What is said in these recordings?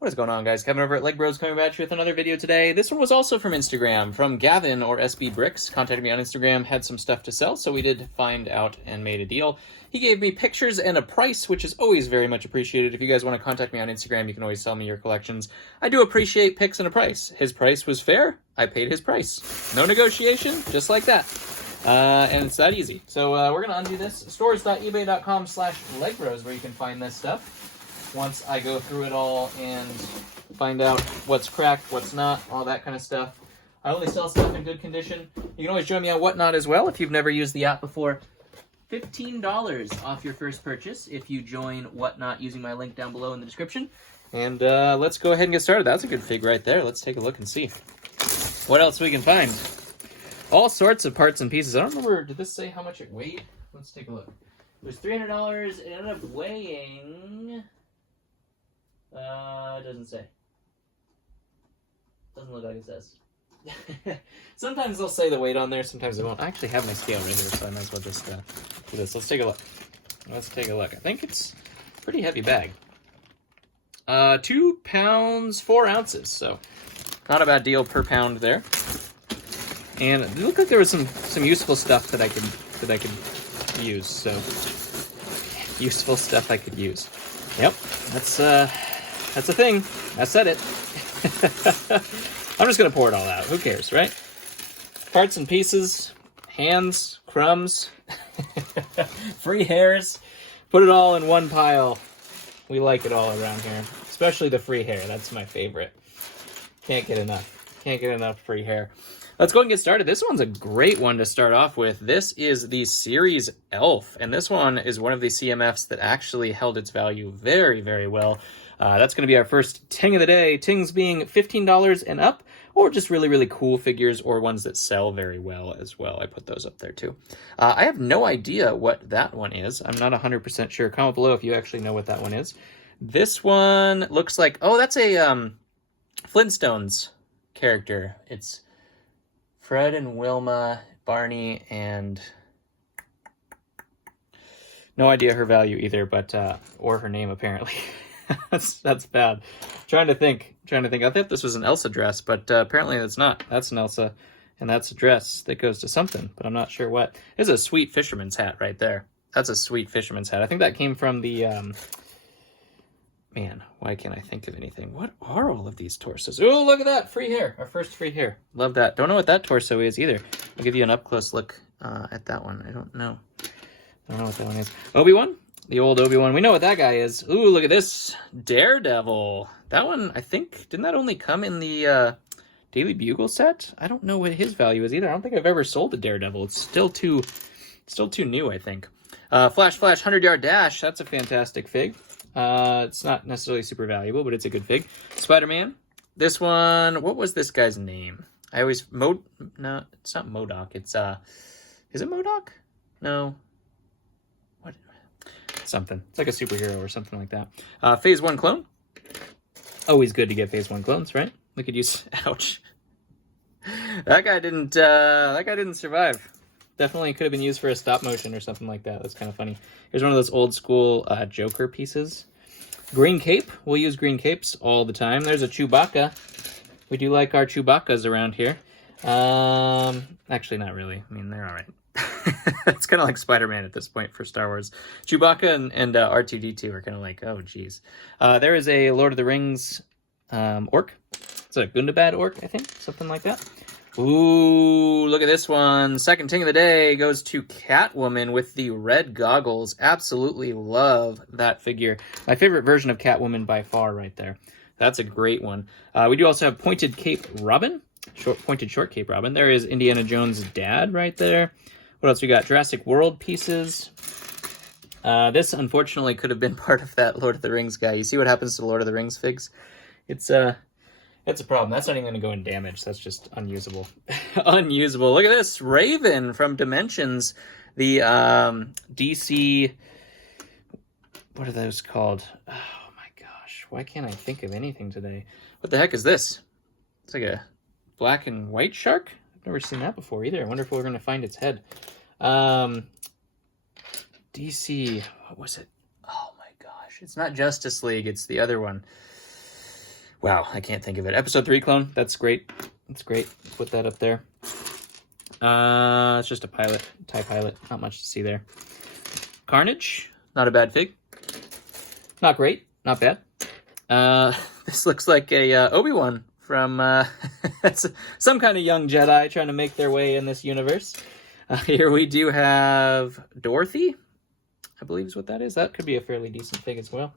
What is going on, guys? Kevin over at Legbros coming back with another video today. This one was also from Instagram, from Gavin or SB Bricks. Contacted me on Instagram, had some stuff to sell, so we did find out and made a deal. He gave me pictures and a price, which is always very much appreciated. If you guys want to contact me on Instagram, you can always sell me your collections. I do appreciate pics and a price. His price was fair. I paid his price. No negotiation, just like that. And it's that easy. So we're going to undo this. Stores.ebay.com/Legbros where you can find this stuff. Once I go through it all and find out what's cracked, what's not, all that kind of stuff. I only sell stuff in good condition. You can always join me on Whatnot as well if you've never used the app before. $15 off your first purchase if you join Whatnot using my link down below in the description. And let's go ahead and get started. That's a good fig right there. Let's take a look and see what else we can find. All sorts of parts and pieces. I don't remember, did this say how much it weighed? Let's take a look. It was $300. It ended up weighing... it doesn't say. Doesn't look like it says. Sometimes they'll say the weight on there, sometimes they won't. I actually have my scale right here, so I might as well just do this. Let's take a look. Let's take a look. I think it's a pretty heavy bag. 2 pounds, 4 ounces, so not a bad deal per pound there. And it looked like there was some useful stuff that I could use, so useful stuff I could use. Yep, that's a thing. I said it. I'm just gonna pour it all out. Who cares, right? Parts and pieces, hands, crumbs, free hairs. Put it all in one pile. We like it all around here, especially the free hair. That's my favorite. Can't get enough. Can't get enough free hair. Let's go and get started. This one's a great one to start off with. This is the Series Elf, and this one is one of the CMFs that actually held its value very, very well. That's going to be our first ting of the day. Tings being $15 and up, or just really, really cool figures, or ones that sell very well as well. I put those up there too. I have no idea what that one is. I'm not 100% sure. Comment below if you actually know what that one is. This one looks like, oh, that's a Flintstones character. It's Fred and Wilma, Barney, and no idea her value either, but or her name apparently. that's bad. Trying to think. I thought this was an Elsa dress, but apparently it's not. That's an Elsa, and that's a dress that goes to something, but I'm not sure what. There's a sweet fisherman's hat right there. That's a sweet fisherman's hat. I think that came from the man, why can't I think of anything? What are all of these torsos? Oh, look at that! Free hair! Our first free hair. Love that. Don't know what that torso is either. I'll give you an up-close look at that one. I don't know. I don't know what that one is. Obi-Wan? The old Obi-Wan. We know what that guy is. Ooh, look at this. Daredevil. That one, I think, didn't that only come in the Daily Bugle set? I don't know what his value is either. I don't think I've ever sold a Daredevil. It's still too new, I think. Flash 100-yard dash. That's a fantastic fig. It's not necessarily super valuable, but it's a good fig. Spider-Man. This one, what was this guy's name? I always, no, it's not MODOK. It's, is it MODOK? No. What? Something. It's like a superhero or something like that. Phase 1 clone. Always good to get Phase 1 clones, right? We could use, ouch. That guy didn't survive. Definitely could have been used for a stop motion or something like that. That's kind of funny. Here's one of those old school Joker pieces. Green cape. We'll use green capes all the time. There's a Chewbacca. We do like our Chewbaccas around here. Actually, not really. I mean, they're all right. It's kind of like Spider-Man at this point for Star Wars. Chewbacca and R2-D2 are kind of like, oh, geez. There is a Lord of the Rings orc. It's a Gundabad orc, I think. Something like that. Ooh, look at this one. Second ting of the day goes to Catwoman with the red goggles. Absolutely love that figure. My favorite version of Catwoman by far right there. That's a great one. We do also have Pointed Cape Robin. Pointed Short Cape Robin. There is Indiana Jones' dad right there. What else we got? Jurassic World pieces. This, unfortunately, could have been part of that Lord of the Rings guy. You see what happens to Lord of the Rings figs? It's a problem. That's not even going to go in damage. That's just unusable. Unusable. Look at this. Raven from Dimensions. The DC... What are those called? Oh, my gosh. Why can't I think of anything today? What the heck is this? It's like a black and white shark? I've never seen that before either. I wonder if we're going to find its head. DC... What was it? Oh, my gosh. It's not Justice League. It's the other one. Wow, I can't think of it. Episode 3 clone. That's great. That's great. Put that up there. It's just a pilot, TIE pilot. Not much to see there. Carnage. Not a bad fig. Not great. Not bad. This looks like a Obi-Wan from some kind of young Jedi trying to make their way in this universe. Here we do have Dorothy, I believe is what that is. That could be a fairly decent fig as well.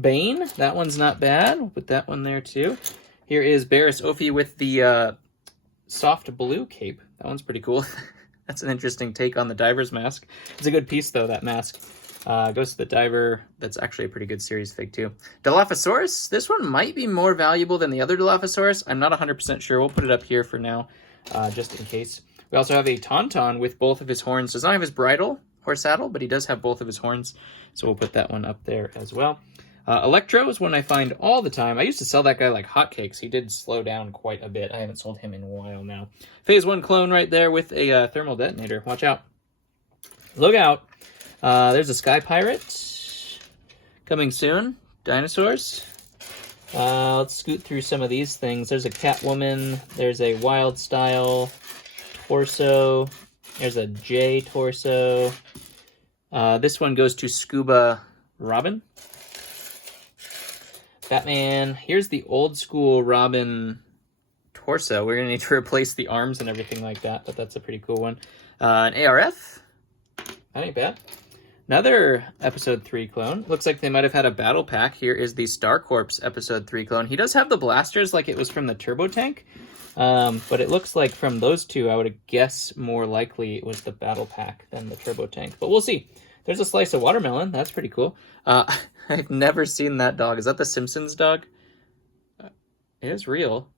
Bane, that one's not bad. We'll put that one there too. Here is Barriss Offee with the soft blue cape. That one's pretty cool. That's an interesting take on the diver's mask. It's a good piece though, that mask. Goes to the diver. That's actually a pretty good series fig too. Dilophosaurus. This one might be more valuable than the other Dilophosaurus. I'm not 100% sure. We'll put it up here for now, just in case. We also have a Tauntaun with both of his horns. Does not have his bridle or saddle, but he does have both of his horns. So we'll put that one up there as well. Electro is one I find all the time. I used to sell that guy like hotcakes. He did slow down quite a bit. I haven't sold him in a while now. Phase 1 clone right there with a thermal detonator. Watch out. Look out. There's a Sky Pirate coming soon. Dinosaurs. Let's scoot through some of these things. There's a Catwoman. There's a Wild Style torso. There's a J torso. This one goes to Scuba Robin. Batman. Here's the old school Robin torso. We're going to need to replace the arms and everything like that, but that's a pretty cool one. An ARF. That ain't bad. Another Episode 3 clone. Looks like they might have had a battle pack. Here is the Star Corps Episode 3 clone. He does have the blasters like it was from the Turbo Tank, but it looks like from those two, I would guess more likely it was the battle pack than the Turbo Tank. But we'll see. There's a slice of watermelon. That's pretty cool. I've never seen that dog. Is that the Simpsons dog? It is real.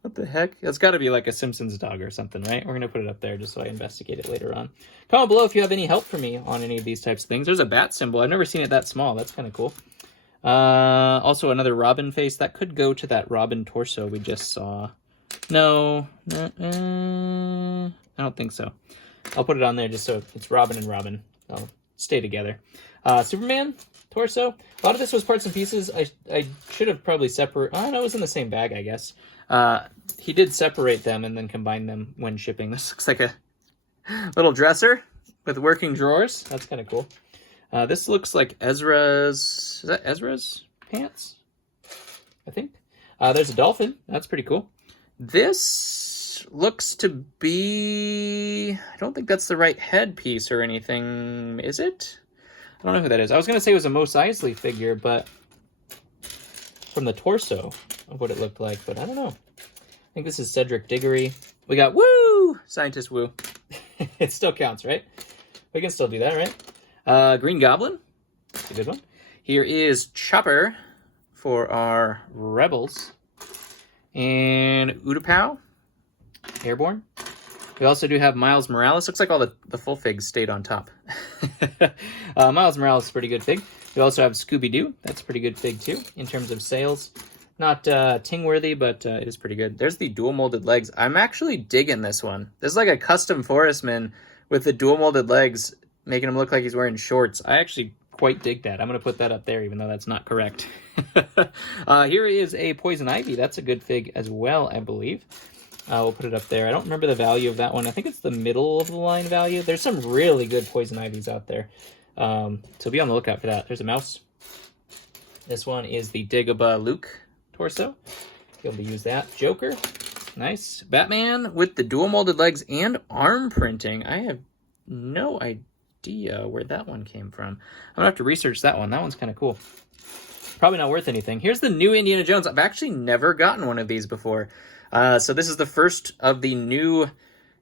What the heck? It's got to be like a Simpsons dog or something, right? We're going to put it up there just so I investigate it later on. Comment below if you have any help for me on any of these types of things. There's a bat symbol. I've never seen it that small. That's kind of cool. Also, another Robin face. That could go to that Robin torso we just saw. No. I don't think so. I'll put it on there just so it's Robin and Robin. They'll stay together. Superman torso. A lot of this was parts and pieces. I should have probably separated. Oh, no, it was in the same bag, I guess. He did separate them and then combine them when shipping. This looks like a little dresser with working drawers. That's kind of cool. This looks like Ezra's... Is that Ezra's pants? I think. There's a dolphin. That's pretty cool. This looks to be... I don't think that's the right headpiece or anything. Is it? I don't know who that is. I was going to say it was a Mos Eisley figure, but from the torso of what it looked like, but I don't know. I think this is Cedric Diggory. We got Woo! Scientist Woo. It still counts, right? We can still do that, right? Green Goblin. That's a good one. Here is Chopper for our Rebels. And Utapau. Airborne. We also do have Miles Morales. Looks like all the full figs stayed on top. Miles Morales is a pretty good fig. We also have Scooby-Doo. That's a pretty good fig, too, in terms of sales. Not ting-worthy, but it is pretty good. There's the dual-molded legs. I'm actually digging this one. This is like a custom Forestman with the dual-molded legs, making him look like he's wearing shorts. I actually quite dig that. I'm going to put that up there, even though that's not correct. Here is a Poison Ivy. That's a good fig as well, I believe. We'll put it up there. I don't remember the value of that one. I think it's the middle of the line value. There's some really good Poison Ivies out there. So be on the lookout for that. There's a mouse. This one is the Dagobah Luke torso. Be able to use that. Joker. Nice. Batman with the dual molded legs and arm printing. I have no idea where that one came from. I'm gonna have to research that one. That one's kind of cool. Probably not worth anything. Here's the new Indiana Jones. I've actually never gotten one of these before. So this is the first of the new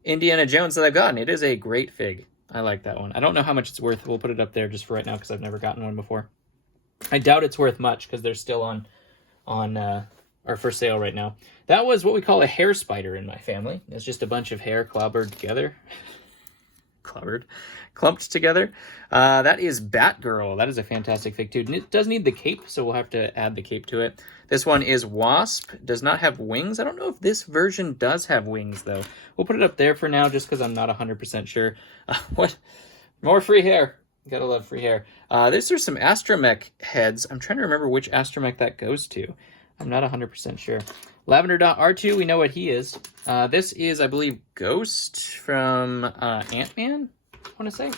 Indiana Jones that I've gotten. It is a great fig. I like that one. I don't know how much it's worth. We'll put it up there just for right now because I've never gotten one before. I doubt it's worth much because they're still on or for sale right now. That was what we call a hair spider in my family. It's just a bunch of hair clobbered together. Clumped together. That is Batgirl. That is a fantastic fig too. It does need the cape, so we'll have to add the cape to it. This one is Wasp. Does not have wings. I don't know if this version does have wings, though. We'll put it up there for now just because I'm not 100% sure. What? More free hair. Gotta love free hair. These are some Astromech heads. I'm trying to remember which Astromech that goes to. I'm not 100% sure. Lavender.R2, we know what he is. This is, I believe, Ghost from Ant-Man, I want to say.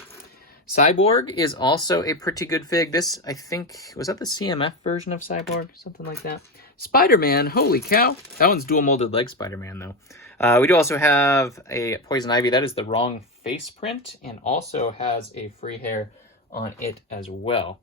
Cyborg is also a pretty good fig. This, I think, was that the CMF version of Cyborg? Something like that. Spider-Man, holy cow. That one's dual molded leg Spider-Man, though. We do also have a Poison Ivy. That is the wrong face print and also has a free hair on it as well,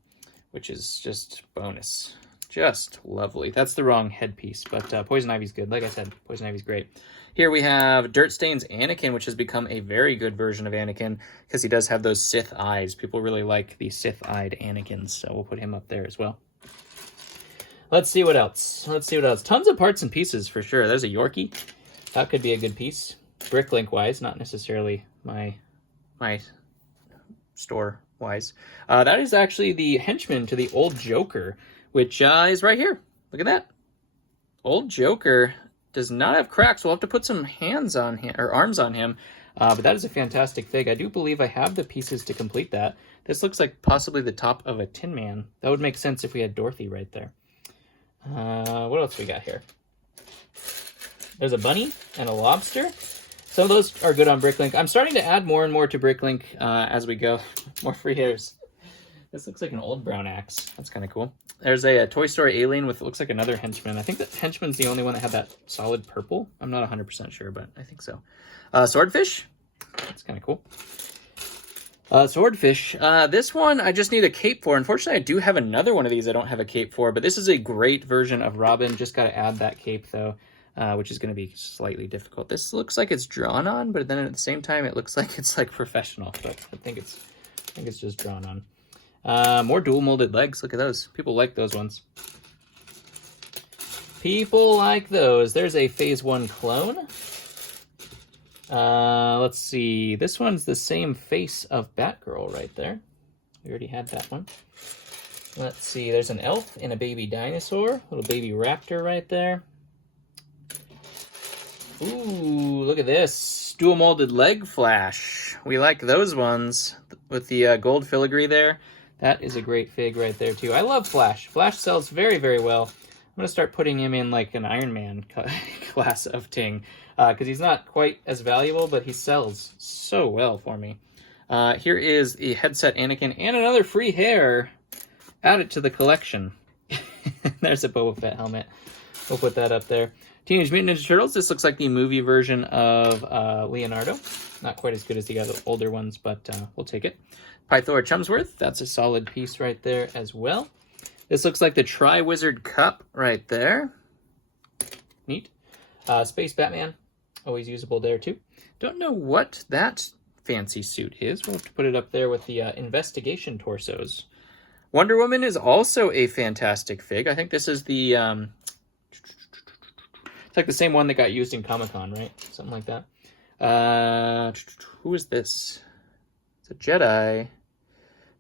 which is just bonus. Just lovely. That's the wrong headpiece, but Poison Ivy's good. Like I said, Poison Ivy's great. Here we have Dirt Stain's Anakin, which has become a very good version of Anakin because he does have those Sith eyes. People really like the Sith-eyed Anakins, so we'll put him up there as well. Let's see what else. Tons of parts and pieces for sure. There's a Yorkie. That could be a good piece. Bricklink-wise, not necessarily my store-wise. That is actually the henchman to the old Joker, which is right here. Look at that. Old Joker does not have cracks. We'll have to put some hands on him, or arms on him. But that is a fantastic fig. I do believe I have the pieces to complete that. This looks like possibly the top of a Tin Man. That would make sense if we had Dorothy right there. What else we got here? There's a bunny and a lobster. Some of those are good on Bricklink. I'm starting to add more and more to Bricklink as we go. More free hairs. This looks like an old brown axe. That's kind of cool. There's a Toy Story alien with, looks like another henchman. I think that henchman's the only one that had that solid purple. I'm not 100% sure, but I think so. Swordfish. That's kind of cool. Swordfish. This one I just need a cape for. Unfortunately, I do have another one of these I don't have a cape for, but this is a great version of Robin. Just got to add that cape, though, which is going to be slightly difficult. This looks like it's drawn on, but then at the same time, it looks like it's like professional. But I think it's just drawn on. More dual molded legs. Look at those. People like those ones. People like those. There's a Phase 1 clone. Let's see. This one's the same face of Batgirl right there. We already had that one. Let's see. There's an elf and a baby dinosaur. Little baby raptor right there. Ooh, look at this. Dual molded leg Flash. We like those ones with the gold filigree there. That is a great fig right there, too. I love Flash. Flash sells very, very well. I'm going to start putting him in like an Iron Man class of Ting, because he's not quite as valuable, but he sells so well for me. Here is the headset Anakin and another free hair. Add it to the collection. There's a Boba Fett helmet. We'll put that up there. Teenage Mutant Ninja Turtles. This looks like the movie version of Leonardo. Not quite as good as the other older ones, but we'll take it. Pythor Chumsworth. That's a solid piece right there as well. This looks like the Tri-Wizard Cup right there. Neat. Space Batman. Always usable there, too. Don't know what that fancy suit is. We'll have to put it up there with the investigation torsos. Wonder Woman is also a fantastic fig. I think this is the... it's like the same one that got used in Comic-Con, right? Something like that. Who is this? It's a Jedi.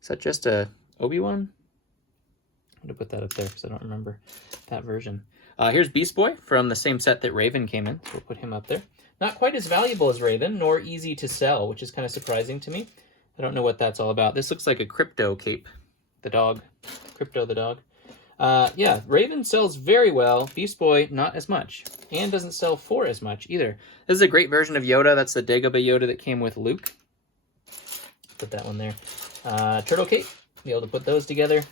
Is that just a Obi-Wan? I'm going to put that up there because I don't remember that version. Here's Beast Boy from the same set that Raven came in. So we'll put him up there. Not quite as valuable as Raven, nor easy to sell, which is kind of surprising to me. I don't know what that's all about. This looks like a Crypto cape. The dog. Crypto the dog. Yeah, Raven sells very well. Beast Boy, not as much. And doesn't sell for as much either. This is a great version of Yoda. That's the Dagobah Yoda that came with Luke. Put that one there. Turtle cape. Be able to put those together.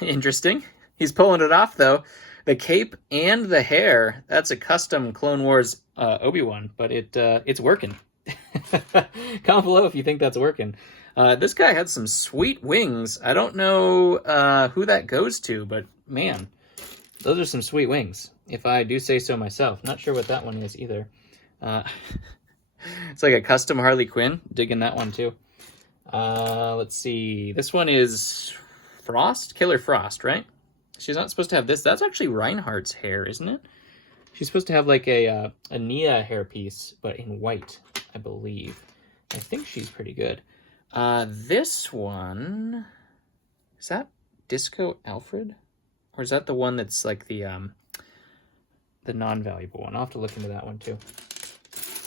Interesting. He's pulling it off, though. The cape and the hair. That's a custom Clone Wars Obi-Wan, but it's working. Comment below if you think that's working. This guy had some sweet wings. I don't know who that goes to, but man, those are some sweet wings, if I do say so myself. Not sure what that one is either. It's like a custom Harley Quinn. Digging that one too. Let's see. This one is Frost? Killer Frost, right? She's not supposed to have this. That's actually Reinhardt's hair, isn't it? She's supposed to have like a Nia hairpiece, but in white, I believe. I think she's pretty good. This one, is that Disco Alfred? Or is that the one that's like the non-valuable one? I'll have to look into that one too.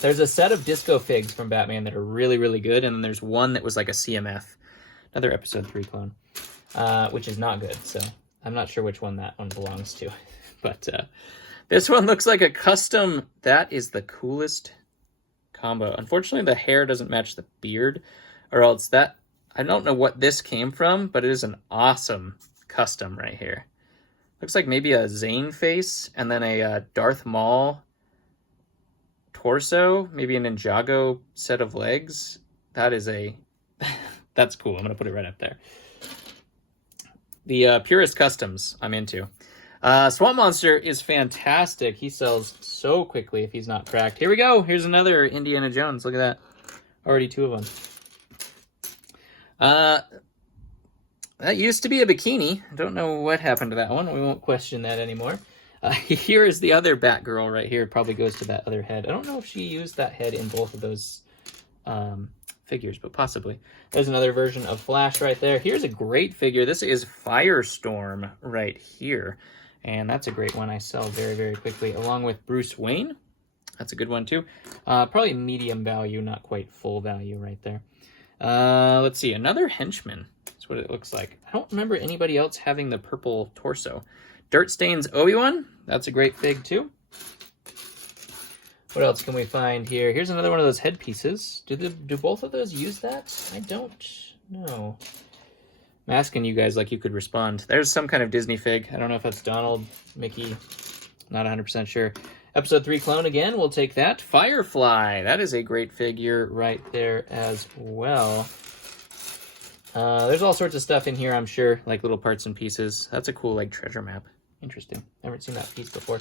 There's a set of Disco Figs from Batman that are really, really good, and then there's one that was like a CMF Another episode 3 clone, which is not good. So I'm not sure which one that one belongs to. But this one looks like a custom. That is the coolest combo. Unfortunately, the hair doesn't match the beard, or else that, I don't know what this came from, but it is an awesome custom right here. Looks like maybe a Zane face and then a Darth Maul torso, maybe a Ninjago set of legs. That is a, that's cool. I'm going to put it right up there. The purest customs I'm into. Swamp Monster is fantastic. He sells so quickly if he's not cracked. Here we go. Here's another Indiana Jones. Look at that. Already 2 of them. That used to be a bikini. I don't know what happened to that one. We won't question that anymore. Here is the other Batgirl right here. Probably goes to that other head. I don't know if she used that head in both of those figures, but possibly. There's another version of Flash right there. Here's a great figure. This is Firestorm right here. And that's a great one I sell very, very quickly, along with Bruce Wayne. That's a good one, too. Probably medium value, not quite full value right there. Let's see, another henchman. That's what it looks like. I don't remember anybody else having the purple torso. Dirt Stains Obi-Wan. That's a great fig, too. What else can we find here? Here's another one of those headpieces. Do both of those use that? I don't know. I'm asking you guys like you could respond. There's some kind of Disney fig. I don't know if that's Donald, Mickey. Not 100% sure. Episode 3 clone again. We'll take that. Firefly. That is a great figure right there as well. There's all sorts of stuff in here, I'm sure, like little parts and pieces. That's a cool like treasure map. Interesting. Never seen that piece before.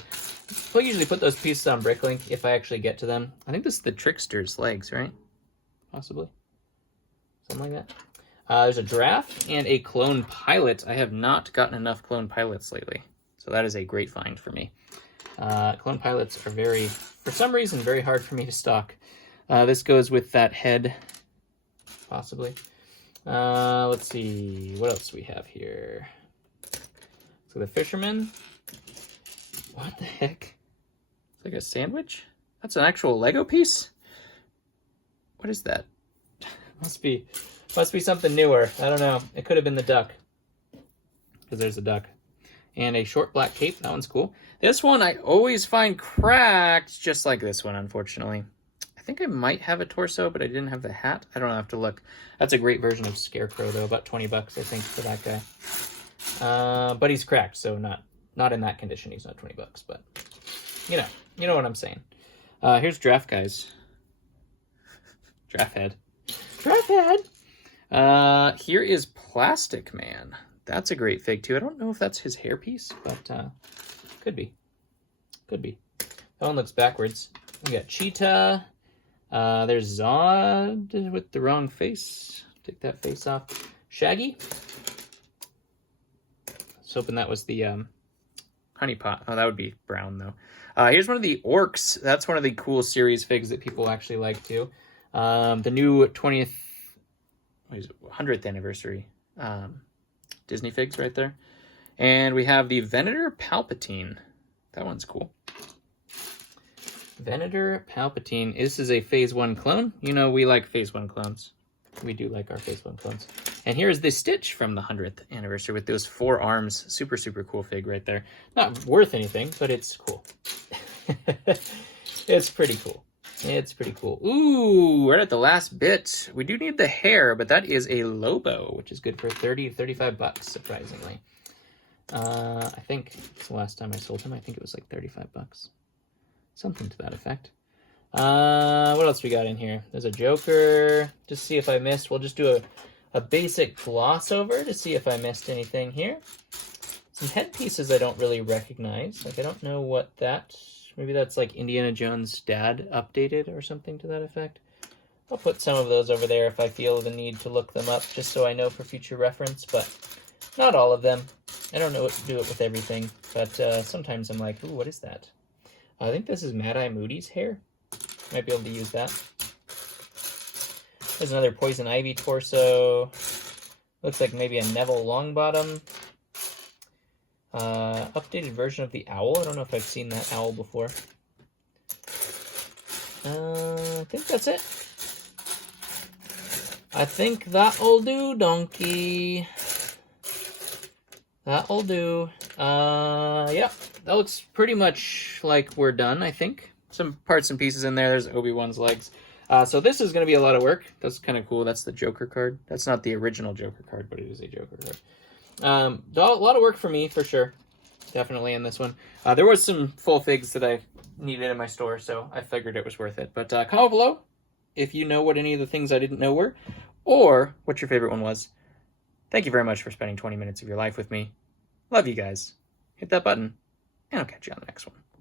I'll usually put those pieces on Bricklink if I actually get to them. I think this is the Trickster's legs, right? Possibly. Something like that. There's a Giraffe and a Clone Pilot. I have not gotten enough Clone Pilots lately, so that is a great find for me. Clone Pilots are very, for some reason, very hard for me to stock. This goes with that head, possibly. Let's see, what else we have here? So the Fisherman. What the heck? It's like a sandwich? That's an actual Lego piece? What is that? Must be something newer. I don't know. It could have been the duck. Because there's a duck. And a short black cape. That one's cool. This one I always find cracked, just like this one, unfortunately. I think I might have a torso, but I didn't have the hat. I don't know, I have to look. That's a great version of Scarecrow, though. About 20 bucks, I think, for that guy. But he's cracked, so not in that condition. He's not 20 bucks, but you know what I'm saying. Here's Draft Guys. Draft Head. Draft Head! Here is Plastic Man. That's a great fig, too. I don't know if that's his hairpiece, but could be. Could be. That one looks backwards. We got Cheetah. There's Zod with the wrong face. Take that face off. Shaggy. I was hoping that was the Honey Pot. Oh, that would be brown, though. Here's one of the Orcs. That's one of the cool series figs that people actually like, too. The new 100th anniversary Disney figs right there. And we have the Venator Palpatine. That one's cool. Venator Palpatine. This is a Phase 1 clone. You know, we like Phase 1 clones. We do like our Phase 1 clones. And here's the Stitch from the 100th anniversary with those 4 arms. Super, super cool fig right there. Not worth anything, but it's cool. It's pretty cool. It's pretty cool. Ooh, we're at the last bit. We do need the hair, but that is a Lobo, which is good for 30 to 35 bucks, surprisingly. I think it's the last time I sold him. I think it was like 35 bucks. Something to that effect. What else we got in here? There's a Joker. Just see if I missed. We'll just do a basic gloss over to see if I missed anything here. Some headpieces I don't really recognize. Like, I don't know what that... Maybe that's like Indiana Jones' dad updated or something to that effect. I'll put some of those over there if I feel the need to look them up, just so I know for future reference, but not all of them. I don't know what to do it with everything, but sometimes I'm like, ooh, what is that? I think this is Mad Eye Moody's hair. Might be able to use that. There's another Poison Ivy torso. Looks like maybe a Neville Longbottom. Updated version of the owl. I don't know if I've seen that owl before. I think that's it. I think that'll do, donkey. That'll do. Yeah, that looks pretty much like we're done, I think. Some parts and pieces in there. There's Obi-Wan's legs. So this is going to be a lot of work. That's kind of cool. That's the Joker card. That's not the original Joker card, but it is a Joker card. A lot of work for me, for sure. Definitely in this one. There was some full figs that I needed in my store, so I figured it was worth it. But comment below if you know what any of the things I didn't know were, or what your favorite one was. Thank you very much for spending 20 minutes of your life with me. Love you guys. Hit that button, and I'll catch you on the next one.